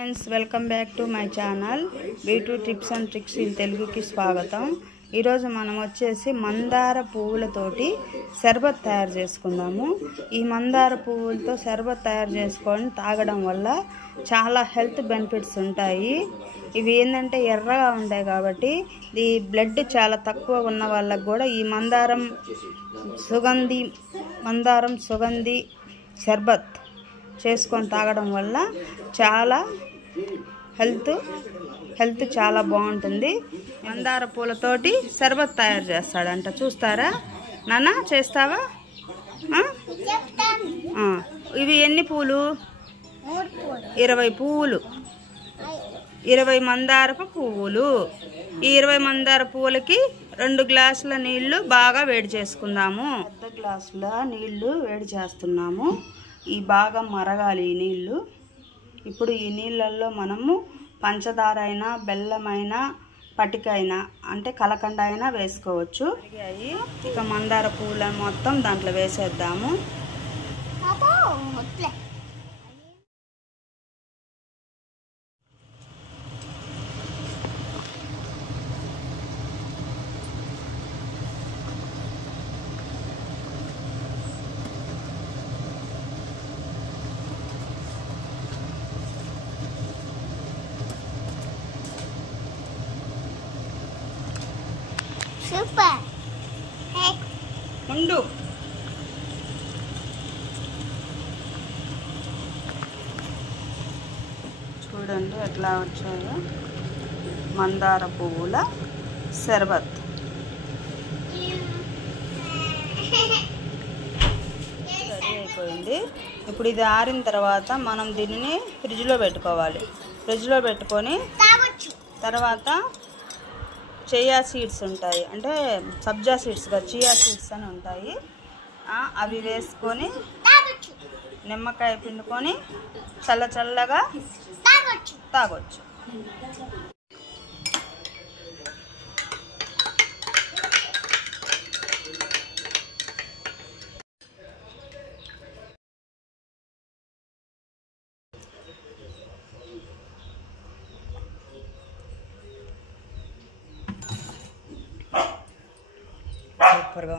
Friends, welcome back to my channel beauty tips and tricks in తెలుగుకి స్వాగతం. ఈరోజు మనం వచ్చేసి మందార పువ్వులతోటి షర్బత్ తయారు చేసుకుందాము. ఈ మందార పువ్వులతో షర్బత్ తయారు చేసుకొని తాగడం వల్ల చాలా హెల్త్ బెనిఫిట్స్ ఉంటాయి. ఇవి ఏంటంటే ఎర్రగా ఉంటాయి కాబట్టి ఈ బ్లడ్ చాలా తక్కువ ఉన్న వాళ్ళకు కూడా ఈ మందారం సుగంధి షర్బత్ చేసుకొని తాగడం వల్ల చాలా హెల్త్ చాలా బాగుంటుంది. మందార పూలతోటి షర్బత్ తయారు చేస్తాడంట. చూస్తారా నాన్న? చేస్తావా? ఇవి ఎన్ని పూలు? 20 పువ్వులు, 20 మందారపు పువ్వులు. ఈ 20 మందార పువ్వులకి 2 గ్లాసుల నీళ్లు బాగా వేడి చేసుకుందాము. పెద్ద గ్లాసుల నీళ్లు వేడి చేస్తున్నాము. ఈ బాగా మరగాలి ఈ నీళ్లు. ఇప్పుడు ఈ నీళ్ళల్లో మనము పంచదార అయినా, బెల్లమైనా, పటికైనా అంటే కలకండ అయినా వేసుకోవచ్చు. ఇక మందార పువ్వులను మొత్తం దాంట్లో వేసేద్దాము. సూపర్. ఉండు. చూడండి ఎట్లా వచ్చాయో మందార పువ్వుల షర్బత్. రెడీ అయిపోయింది. ఇప్పుడు ఇది ఆరిన తర్వాత మనం దీనిని ఫ్రిడ్జ్లో పెట్టుకోవాలి. ఫ్రిడ్జ్లో పెట్టుకొని తర్వాత చియా సీడ్స్ ఉంటాయి, అంటే సబ్జా సీడ్స్ కాదు, చియా సీడ్స్ అని ఉంటాయి. అవి వేసుకొని నిమ్మకాయ పిండుకొని చల్లగా తాగొచ్చు. సూపర్గా